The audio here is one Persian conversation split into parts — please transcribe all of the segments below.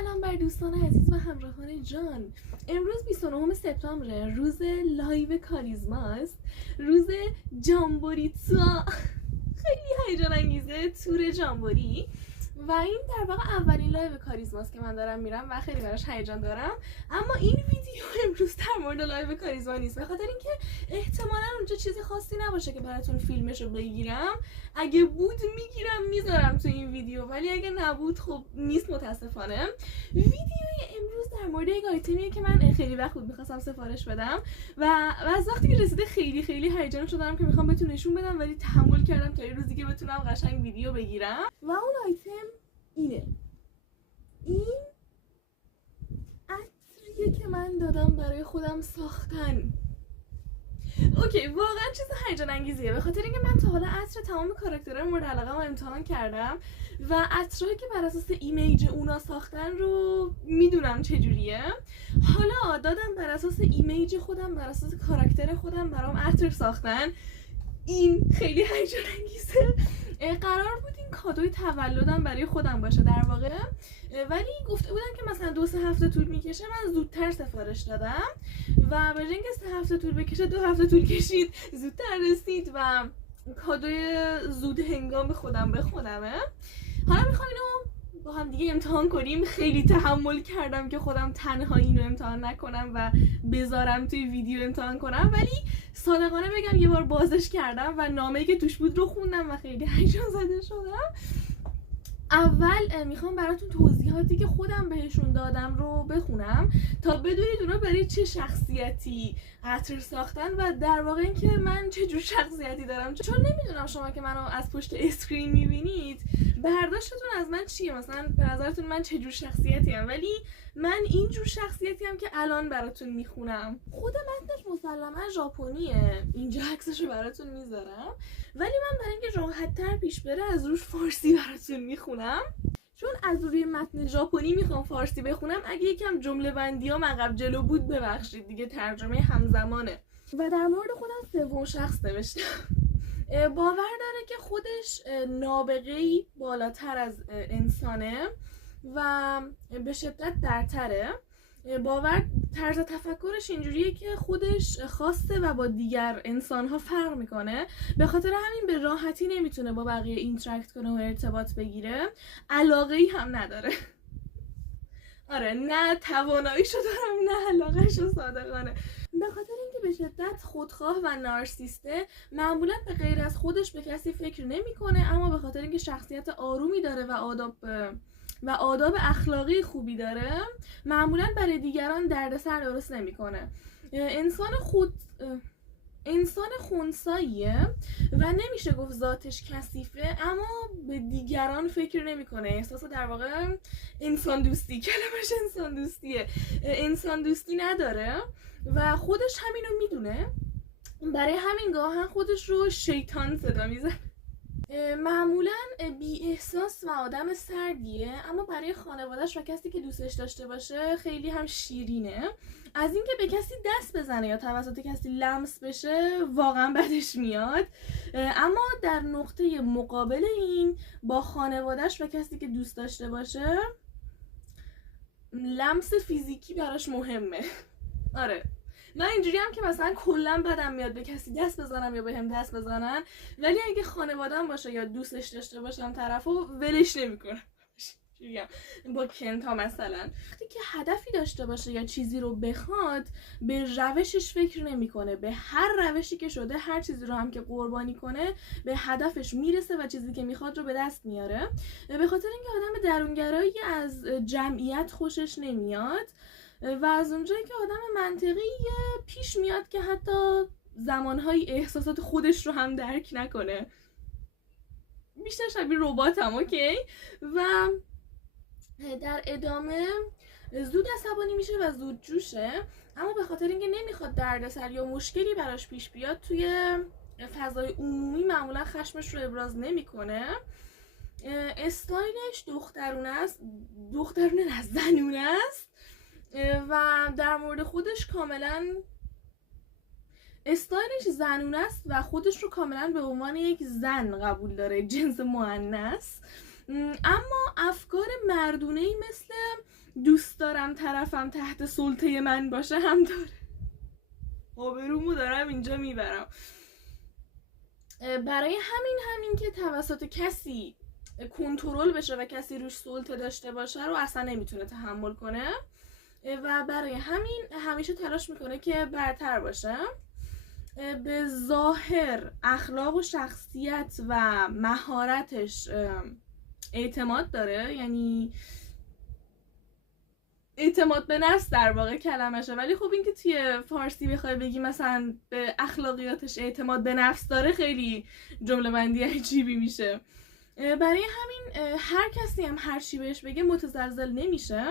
سلام بر دوستان عزیز و همراهان جان. امروز 29 سپتامبر، روز لایو کاریزماست، روز جامبوریتسا. خیلی هیجان انگیزه، تور جامبوری و این در واقع اولین لایو کاریزماست که من دارم میرم و خیلی براش هیجان دارم. اما این ویدیو امروز در مورد لایو کاریزما نیست، به خاطر اینکه احتمالاً اونجا چیز خاصی نباشه که براتون فیلمشو بگیرم. اگه بود میگیرم میذارم تو این ویدیو، ولی اگه نبود خب نیست متاسفانه. ویدیوی امروز در مورد یک آیتمیه که من خیلی وقت بود میخواستم سفارش بدم و از وقتی که رسیده خیلی هیجان شدم که میخوام بهتون نشون بدم، ولی تحمل کردم تا این روزی که بتونم قشنگ ویدیو بگیرم. و اون آیتم اینه، این عطریه که من دادم برای خودم ساختن. اوکی، واقعا چیز هیجان انگیزیه، به خاطر اینکه من تا حالا عطر تمام کاراکترهای مورد علاقه رو امتحان کردم و عطرهایی که بر اساس ایمیج اونا ساختن رو میدونم چجوریه. حالا دادم بر اساس ایمیج خودم، بر اساس کاراکتر خودم برام عطر ساختن. این خیلی هیجان انگیزه. قرار بود این کادوی تولدم برای خودم باشه در واقع، ولی گفته بودن که مثلا 2-3 هفته طول میکشه. من زودتر سفارش دادم و به جای اینکه 3 هفته طول بکشه 2 هفته طول کشید، زودتر رسید و کادوی زود هنگام خودم به خودمه. حالا میخوام اینو با هم دیگه امتحان کنیم. خیلی تحمل کردم که خودم تنها اینو امتحان نکنم و بذارم توی ویدیو امتحان کنم، ولی صادقانه بگم یه بار بازش کردم و نامه‌ای که توش بود رو خوندم و خیلی هیجان زده شدم. اول میخوام براتون توضیحاتی که خودم بهشون دادم رو بخونم تا بدونید اونا برای چه شخصیتی عطر ساختن و در واقع اینکه من چه جور شخصیتی دارم، چون نمیدونم شما که منو از پشت اسکرین میبینید برداشتتون از من چیه، مثلا به نظرتون من چه جور شخصیتی ام، ولی من این جور شخصیتی هم که الان براتون میخونم. خود متنش مسلما ژاپنیه، اینجا عکسشو براتون میذارم، ولی من برای اینکه راحت‌تر پیش بره از روش فارسی براتون میخونم، چون از روی متن ژاپنی میخوام فارسی بخونم. اگه یکم جمله بندیام عقب جلو بود ببخشید دیگه، ترجمه همزمانه. و در مورد خودم سوم شخص نوشتم. باور داره که خودش نابغه‌ای بالاتر از انسانه و به شدت درتره. طرز تفکرش اینجوریه که خودش خاصه و با دیگر انسان‌ها فرق میکنه، به خاطر همین به راحتی نمیتونه با بقیه اینتراکت کنه و ارتباط بگیره. علاقه‌ای هم نداره. آره، نه تواناییشو دارم نه علاقه‌شو، صادقانه. به خاطر اینکه به شدت خودخواه و نارسیسته، معمولا به غیر از خودش به کسی فکر نمیکنه، اما به خاطر اینکه شخصیت آرومی داره و آداب اخلاقی خوبی داره، معمولا برای دیگران دردسر درست نمیکنه. انسان خنثیه و نمیشه گفت ذاتش کثیفه، اما به دیگران فکر نمیکنه. احساس در واقع انسان دوستی، کلمش انسان دوستیه، انسان دوستی نداره و خودش همینو میدونه، برای همین گاهن خودش رو شیطان صدا میزنه. معمولا بی احساس و آدم سردیه، اما برای خانواده‌اش و کسی که دوستش داشته باشه خیلی هم شیرینه. از اینکه به کسی دست بزنه یا توسط کسی لمس بشه واقعا بدش میاد، اما در نقطه مقابل این با خانواده‌اش و کسی که دوست داشته باشه لمس فیزیکی براش مهمه. آره، من اینجوری هم که مثلا کلا بدم میاد به کسی دست بزنم یا بهم دست بزنن، ولی اگه خانواده‌ام باشه یا دوستش داشته باشم طرفو ولش نمیکنم. با کنتا مثلا وقتی که هدفی داشته باشه یا چیزی رو بخواد به روشش فکر نمیکنه، به هر روشی که شده، هر چیزی رو هم که قربانی کنه به هدفش میرسه و چیزی که میخواد رو به دست میاره. به خاطر اینکه آدم درونگرایی از جمعیت خوشش نمیاد و از اونجایی که آدم منطقی پیش میاد که حتی زمانهای احساسات خودش رو هم درک نکنه. بیشتر شبیه رباتم، اوکی؟ و در ادامه زود عصبانی میشه و زود جوشه، اما به خاطر اینکه نمیخواد دردسر یا مشکلی براش پیش بیاد توی فضای عمومی معمولا خشمش رو ابراز نمیکنه. استایلش دخترونه نه زنونه است و در مورد خودش کاملا استایلش زنونه است و خودش رو کاملا به عنوان یک زن قبول داره، جنس مؤنث، اما افکار مردونه‌ای مثل دوست دارم طرفم تحت سلطه من باشه هم داره. آبرومو دارم اینجا میبرم. برای همین که توسط کسی کنترل بشه و کسی روش سلطه داشته باشه رو اصلا نمیتونه تحمل کنه و برای همین همیشه تلاش میکنه که برتر باشه. به ظاهر اخلاق و شخصیت و مهارتش اعتماد داره، یعنی اعتماد به نفس در واقع کلمشه، ولی خب این که توی فارسی بخوای بگی مثلا به اخلاقیاتش اعتماد به نفس داره خیلی جمله بندی عجیبی میشه. برای همین هر کسی هم هر چی بهش بگه متزلزل نمیشه،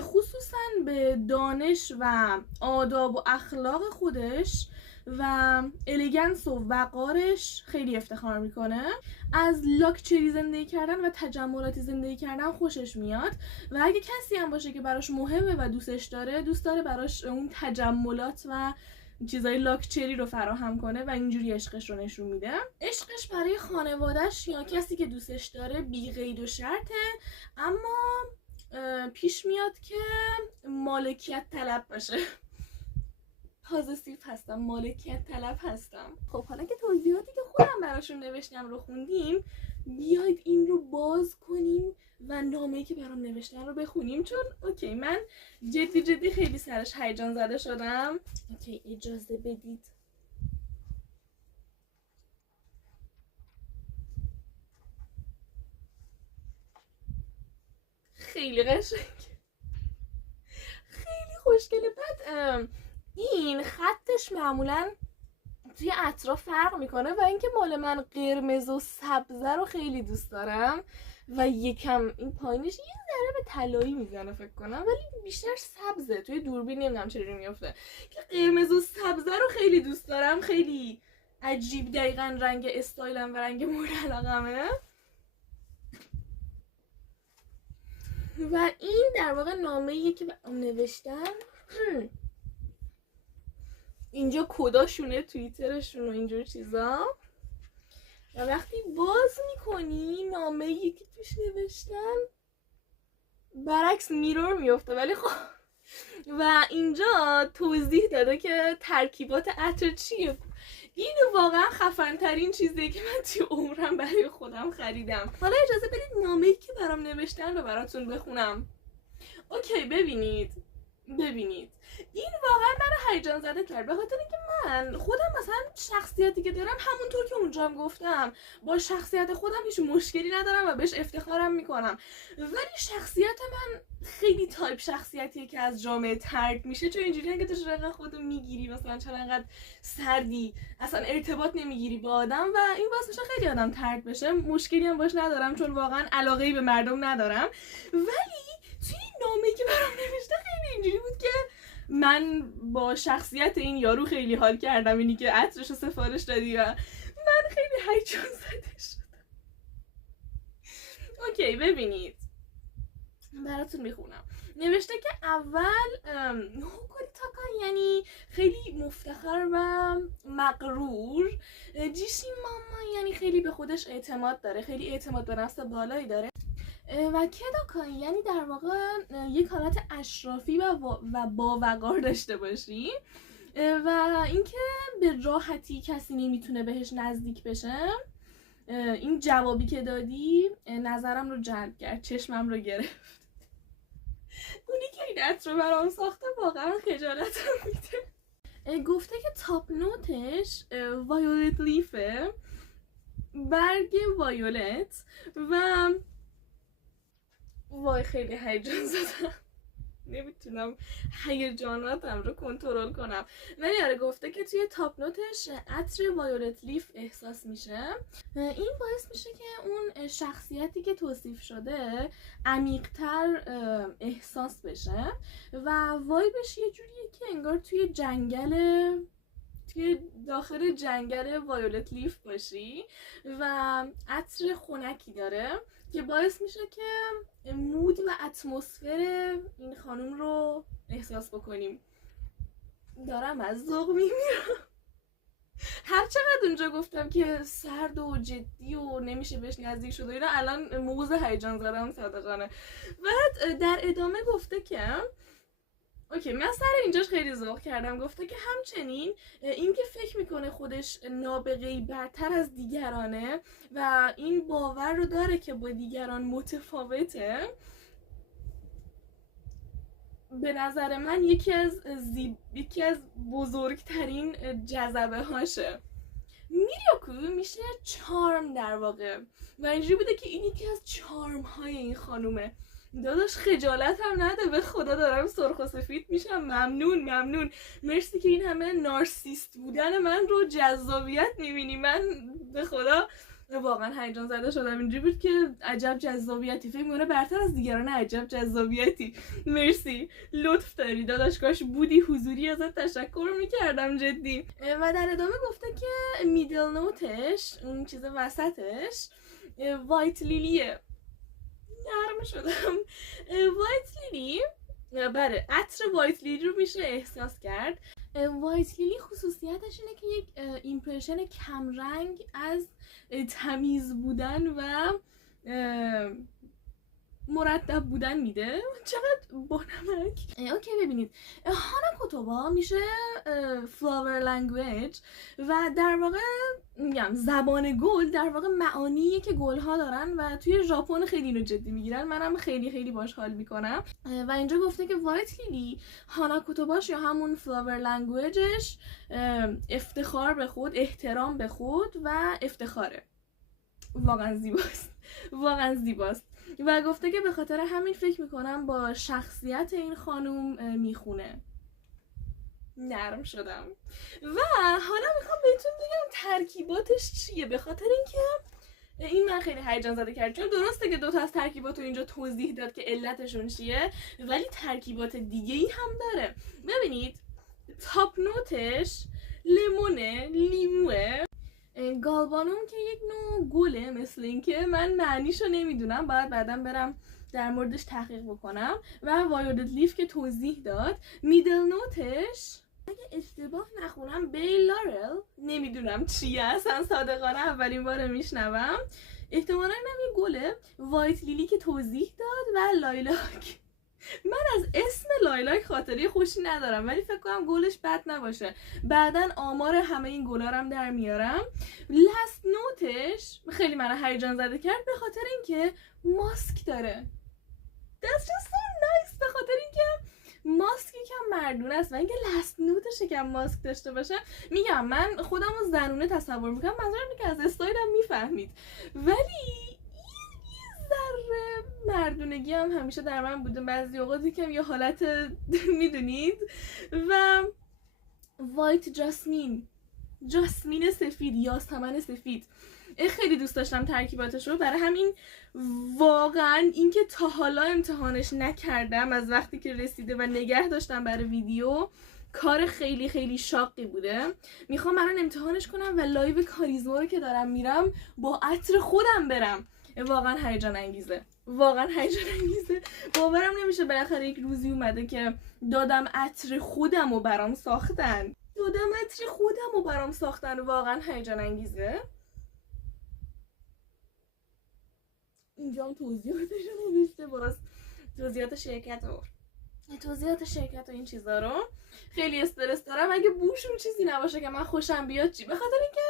خصوصا به دانش و آداب و اخلاق خودش و الیگنس و وقارش خیلی افتخار میکنه. از لاکچری زندگی کردن و تجملاتی زندگی کردن خوشش میاد و اگه کسی هم باشه که براش مهمه و دوستش داره، دوست داره براش اون تجملات و چیزای لاکچری رو فراهم کنه و اینجوری عشقش رو نشون میده. عشقش برای خانواده‌اش یا کسی که دوستش داره بی قید و شرطه، اما پیش میاد که مالکیت طلب باشه. پازسیو هستم، مالکیت طلب هستم. خب حالا که توضیحاتی که خودم براشون نوشتم رو خوندیم، بیاید این رو باز کنیم و نامه‌ای که برام نوشتن رو بخونیم، چون اوکی من جدی خیلی سرش هیجان زده شدم. اوکی اجازه بدید. خیلی قشنگ، خیلی خوشگله. بعد این خطش معمولا توی اطراف فرق میکنه و اینکه مال من قرمز و سبزه رو خیلی دوست دارم و یکم این پایینش یه ذره به طلایی میزنه فکر کنم، ولی بیشتر سبزه. توی دوربین نمیدونم چجوری میفته که قرمز و سبزه رو خیلی دوست دارم. خیلی عجیب، دقیقاً رنگ استایلم و رنگ مورد علاقمه. و این در واقع نامه‌ایه که برام نوشتن. اینجا کداشونه، توییترشون و اینجور چیزا، و وقتی باز میکنی نامه‌ای که توش نوشتن برعکس میرور میفته، ولی خب. و اینجا توضیح داده که ترکیبات عطر چیه. این واقعا خفن ترین چیزیه که من توی عمرم برای خودم خریدم. حالا اجازه بدید نامه‌ای که برام نوشتن رو براتون بخونم. اوکی ببینید این واقعا منو هیجان زده کرد، به خاطر اینکه من خودم مثلا شخصیتی که دارم همونطور که اونجا هم گفتم با شخصیت خودم هیچ مشکلی ندارم و بهش افتخارم میکنم، ولی شخصیت من خیلی تایپ شخصیتیه که از جامعه ترد میشه، چون اینجوریه که تو چرا خودت میگیری، مثلا چرا انقدر سردی، اصلا ارتباط نمیگیری با آدم و این باعث میشه خیلی آدم ترد بشه. مشکلی هم باش ندارم چون واقعا علاقه‌ای به مردم ندارم، ولی توی نامه‌ای که برام نوشته خیلی اینجوری بود که من با شخصیت این یارو خیلی حال کردم، اینی که عطرشو سفارش دادی و من خیلی هیجان زده شدم. اوکی ببینید براتون میخونم. نوشته که اول هوکوری تاکا یعنی خیلی مفتخر و مغرور، جیشی ماما یعنی خیلی به خودش اعتماد داره، خیلی اعتماد به نفس بالایی داره، و کداکان یعنی در واقع یک حالت اشرافی و با وقار داشته باشی و اینکه به راحتی کسی نمیتونه بهش نزدیک بشه. این جوابی که دادی نظرم رو جلب کرد، چشمم رو گرفت. اونی که این عطر رو برام ساخته واقعا خجالتم میده. گفته که تاپ نوتش وایولت لیفه، برگ وایولت، و وای خیلی هیجان زدم، نمیتونم هیجاناتم رو کنترل کنم. ولی آره گفته که توی تاپ نوتش عطر وایولت لیف احساس میشه. این باعث میشه که اون شخصیتی که توصیف شده عمیق‌تر احساس بشه و وایبش یه جوریه که انگار توی داخل جنگل وایولت لیف باشی و عطر خنکی داره که باعث میشه که مود و اتمسفر این خانم رو احساس بکنیم. دارم از ذوق میمیرم. هر چقدر اونجا گفتم که سرد و جدی و نمیشه بهش نزدیک شد و اینا، الان موز هیجان زدم صادقانه. بعد در ادامه گفته که اوکی، من سر اینجاش خیلی ذوق کردم. گفته که همچنین این که فکر میکنه خودش نابغه‌ای برتر از دیگرانه و این باور رو داره که با دیگران متفاوته، به نظر من یکی از بزرگترین جذبه هاشه. میریوکو میشه چارم در واقع و اینجوری بوده که این یکی از چارم های این خانومه. داداش خجالت هم نده، به خدا دارم سرخ و سفید میشم. ممنون مرسی که این همه نارسیست بودن من رو جذابیت میبینی. من به خدا واقعا هیجان زده شدم. اینجوری بود که عجب جذابیتی، فکر می‌کنه برتر از دیگران، عجب جذابیتی. مرسی، لطف داری داداش، کاش بودی حضوری ازت تشکر میکردم جدی. و در ادامه گفته که میدل نوتش، اون چیز وسطش، وایت لیلیه. نرم شدم. وایت لیلی، بله عطر وایت لیلی رو میشه احساس کرد. وایت لیلی خصوصیتش اینه که یک ایمپرشن کمرنگ از تمیز بودن و مرتب بودن میده. چقدر بانمک. اوکی ببینید، هانا کوتوبا میشه flower language و در واقع میگم زبان گل در واقع معانیه که گل ها دارن و توی ژاپن خیلی اینو جدی میگیرن. منم خیلی باش حال میکنم. و اینجا گفته که وایت لیلی هانا کوتوباش یا همون flower languageش افتخار به خود، احترام به خود و افتخاره. واقعا زیباست و گفته که به خاطر همین فکر میکنم با شخصیت این خانوم میخونه. نرم شدم. و حالا میخوام بهتون بگم ترکیباتش چیه، به خاطر اینکه این من خیلی هیجان زده کرد. چون درسته که دوتا از ترکیبات رو اینجا توضیح داد که علتشون چیه، ولی ترکیبات دیگه ای هم داره. ببینید تاپ نوتش لیمونه، لیموه. گالبانوم که یک نوع گله، مثل اینکه من معنیشو نمیدونم، باید بعدم برم در موردش تحقیق بکنم. و وایولت لیف که توضیح داد. میدل نوتش اگه اشتباه نخونم بیل لارل، نمیدونم چیه اصلا صادقانه، اولین بار میشنوم. احتمالا اینم یه گله. وایت لیلی که توضیح داد و لایلاک. من از اسم لایلاک خاطره خوشی ندارم ولی فکر کنم گلش بد نباشه. بعدن آمار همه این گلارم در میارم. لست نوتش خیلی منو هیجان زده کرد به خاطر اینکه ماسک داره. That's just so nice. به خاطر اینکه ماسک یکم مردونه است و اینکه لست نوتش یکم ماسک داشته باشه. میگم من خودم رو زنونه تصور میکنم، منظورم اینه که از استایلم میفهمید، ولی ذره مردونگی هم همیشه در من بوده بعضی اوقات که یه حالت میدونید. و وایت جاسمین سفید، یاسمن سفید، خیلی دوست داشتم ترکیباتش رو. برای همین واقعا اینکه تا حالا امتحانش نکردم از وقتی که رسیده و نگه داشتم برای ویدیو، کار خیلی شاقی بوده. میخوام الان امتحانش کنم و لایو کاریزما رو که دارم میرم با عطر خودم برم. واقعا هیجان انگیزه. باورم نمیشه بالاخره یک روزی اومده که دادم عطر خودم رو برام ساختن. واقعا هیجان انگیزه. اینجا هم توضیحاتش رو نوشته، باز توضیحات شرکت و این چیزا رو. خیلی استرس دارم اگه بوشون چیزی نباشه که من خوشم بیاد چی، به خاطر اینکه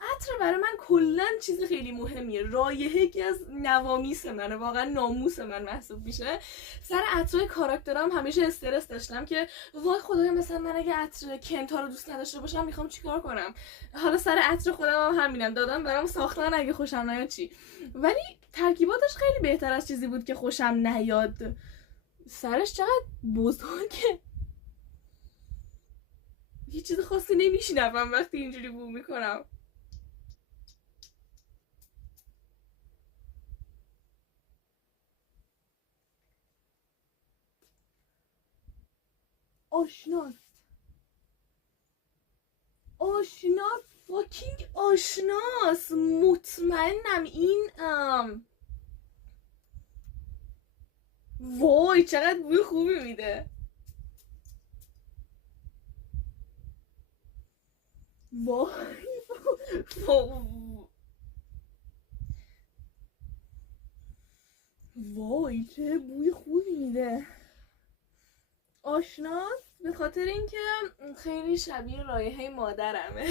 عطر برای من کلا چیز خیلی مهمیه. رایحه یکی از نوامیس منه، واقعا ناموس من محسوب میشه. سر عطرهای کاراکترام همیشه استرس داشتم که وای خدایا مثلا من اگه عطر کنتا رو دوست نداشته باشم میخوام چیکار کنم. حالا سر عطر خودم هم همینم، دادم برام ساختن اگه خوشم نیاد چی. ولی ترکیباتش خیلی بهتر از چیزی بود که خوشم نیاد. سرش چقدر بزرگه، هیچ چیز خاصی نمیشنوم وقتی اینجوری بو میکنم. آشناست. مطمئنم این وای چقدر بوی خوبی میده. وای وای چه بوی خوبی میده. آشناست به خاطر اینکه خیلی شبیه رایحه مادرمه.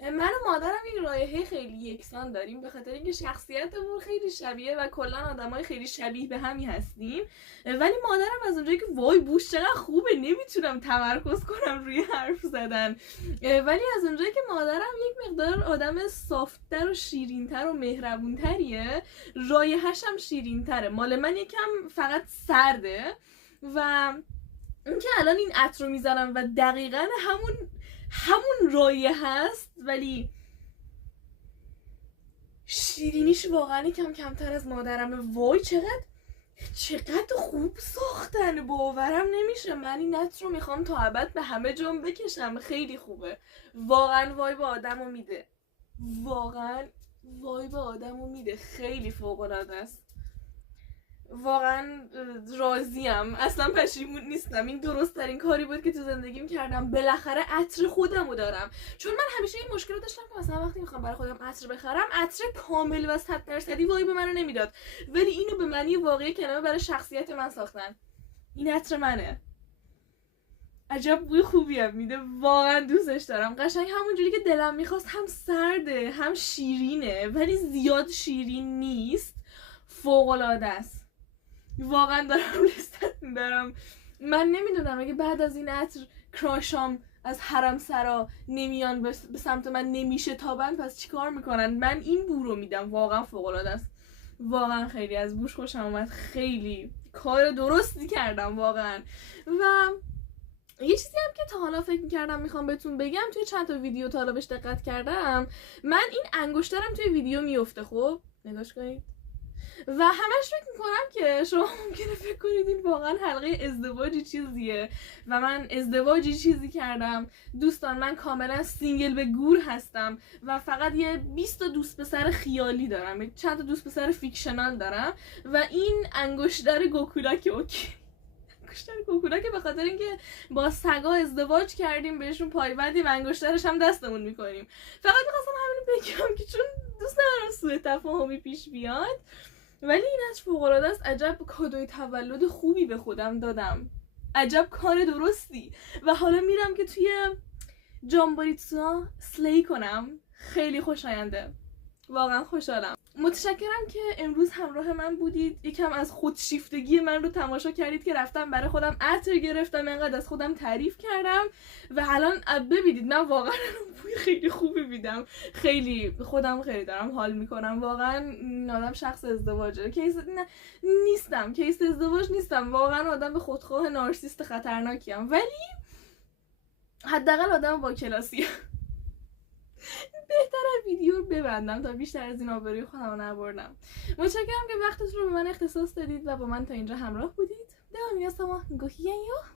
من و مادرم این رایحه خیلی یکسان داریم به خاطر اینکه شخصیتمون خیلی شبیه و کلا آدمای خیلی شبیه به همی هستیم. ولی مادرم از اونجایی که وای بوش چقدر خوبه نمیتونم تمرکز کنم روی حرف زدن، ولی از اونجایی که مادرم یک مقدار آدم صافتر و شیرینتر و مهربونتریه، رایحه‌ش هم شیرینتره. مال من یکم فقط سرده و اینکه الان این عطر رو میزنم و دقیقاً همون رایحه هست ولی شیرینیش واقعا کمتر از مادرمه. وای چقدر خوب ساختن، باورم نمیشه. من این عطر رو میخوام تا ابد به همه جام بکشم، خیلی خوبه واقعا. وای به آدمو میده، واقعا وای به آدمو میده، خیلی فوق العاده است. واقعا راضیم، اصلا پشیمون نیستم. این درست ترین کاری بود که تو زندگیم کردم. بالاخره عطر خودمو دارم، چون من همیشه این مشکل رو داشتم که مثلا وقتی میخوام برای خودم عطر بخرم، عطر کامل و 100% وای به منو نمیداد، ولی اینو به معنی واقعی کلمه برای شخصیت من ساختن. این عطر منه، عجب بوی خوبی هم میده، واقعا دوستش دارم. قشنگ همونجوری که دلم میخواست، هم سرده هم شیرینه ولی زیاد شیرین نیست، فوق العاده است. واقعا دارم لذت میبرم. من نمیدونم اگه بعد از این عطر کراشام از حرم سرا نمیان به سمت من، نمیشه تابن، پس چیکار میکنن؟ من این بو رو میدم، واقعا فوق العاده است. واقعا خیلی از بوش خوشم اومد، خیلی کار درستی کردم واقعا. و یه چیزی هم که تا حالا فکر میکردم میخوام بهتون بگم، توی چند تا ویدیو تا حالا بهش دقت کردم، من این انگشترم توی ویدیو میفته. خب نگاش کنید و همش فکر میکنم که شما ممکنه فکر کنید این واقعا حلقه ازدواجی چیزیه و من ازدواجی چیزی کردم. دوستان من کاملا سینگل به گور هستم و فقط یه 20 تا دوست پسر خیالی دارم، چند تا دوست پسر فیکشنال دارم و این انگشتر گوکولا اوکی. انگشتر گوکولا که به خاطر اینکه با سگا ازدواج کردیم بهشون پایبندیم، انگشترش هم دستمون میکنیم. فقط میخواستم همینو بگم که چون دوست ندارم سوء تفاهمی پیش بیاد، ولی این عطر فوق‌العاده است. عجب کادوی تولد خوبی به خودم دادم، عجب کار درستی. و حالا میرم که توی جامبوریتسو سلی کنم، خیلی خوشاینده، واقعا خوشحالم. متشکرم که امروز همراه من بودید، یکم از خودشیفتگی من رو تماشا کردید که رفتم برای خودم عطر گرفتم، انقدر از خودم تعریف کردم و الان ببینید من واقعا بوی خیلی خوبی میدم، خیلی خودم خیلی دارم حال میکنم. واقعا آدم شخص ازدواجه، کیس ازدواج نیستم، واقعا آدم به خودخواه نارسیست خطرناکیم، ولی حداقل آدم با کلاسیه. بهتره ویدیو رو ببندم تا بیشتر از این آبروی خودم رو نبردم. متشکرم که وقتتون رو به من اختصاص دادید و با من تا اینجا همراه بودید. دلم میاد شما گوهیه